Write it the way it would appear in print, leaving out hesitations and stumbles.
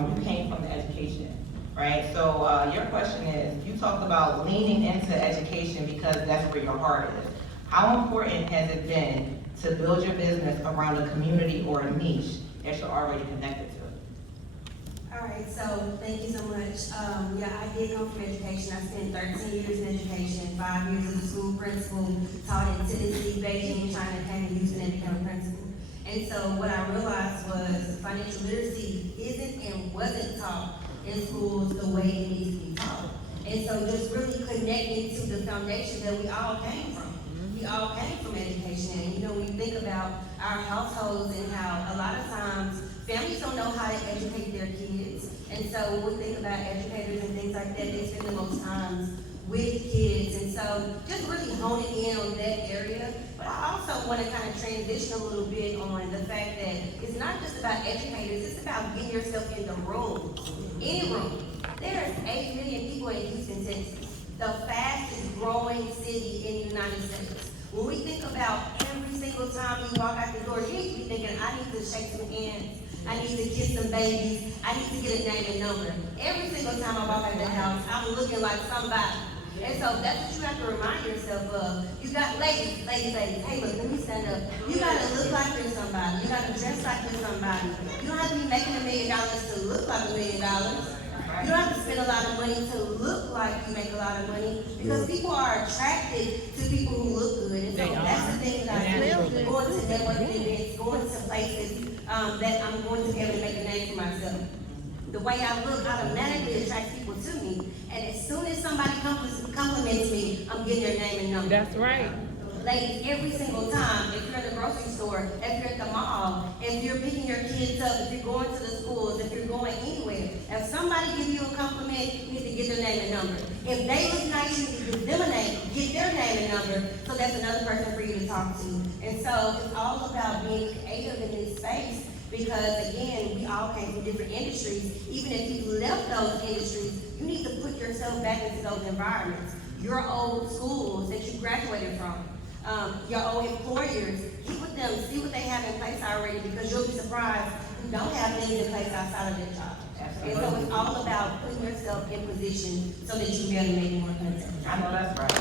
you came from the education, right? So, your question is, you talked about leaning into education because that's where your heart is. How important has it been to build your business around a community or a niche that you're already connected to? All right, so thank you so much. Yeah, I did come from education. I spent 13 years in education, 5 years as a school principal, taught in Tennessee, Beijing, China, came to Houston and became a principal. And so what I realized was financial literacy isn't and wasn't taught in schools the way it needs to be taught. And so just really connecting to the foundation that we all came from. We all came from education. And you know, when you think about our households and how a lot of times families don't know how to educate their kids. And so when we think about educators and things like that, they spend the most times with kids. And so just really honing in on that area. But I also want to kind of transition a little bit on the fact that it's not just about educators, it's about getting yourself in the room. Any room. There's 8 million people in Houston, Texas, the fastest growing city in the United States. When we think about every single time you walk out the door, you need to be thinking, I need to shake some hands. I need to kiss some babies. I need to get a name and number. Every single time I walk out the house, I'm looking like somebody. And so that's what you have to remind yourself of. You got ladies, hey look, let me stand up. You gotta look like you're somebody. You gotta dress like you're somebody. You don't have to be making $1 million to look like $1 million. You don't have to spend a lot of money to look like you make a lot of money, because people are attracted to people who look good. And so that's the thing that I do. Going to networking events, going to places that I'm going to be able to make a name for myself. The way I look automatically attracts people to me. And as soon as somebody compliments me, I'm getting their name and number. That's right. Ladies, every single time, if you're in the grocery store, if you're at the mall, if you're picking your kids up, if you're going to the schools, if you're going anywhere, if somebody gives you a compliment, you need to get their name and number. If they look nice, you need to give them a name, get their name and number, so that's another person for you to talk to. And so it's all about being creative in this space, because again, we all came from different industries. Even if you left those industries, you need to put yourself back into those environments. Your old schools that you graduated from, your old employers, get with them, see what they have in place already, because you'll be surprised who don't have things in place outside of their job. And so it's all about putting yourself in position so that you can be able to make more money. I know that's right.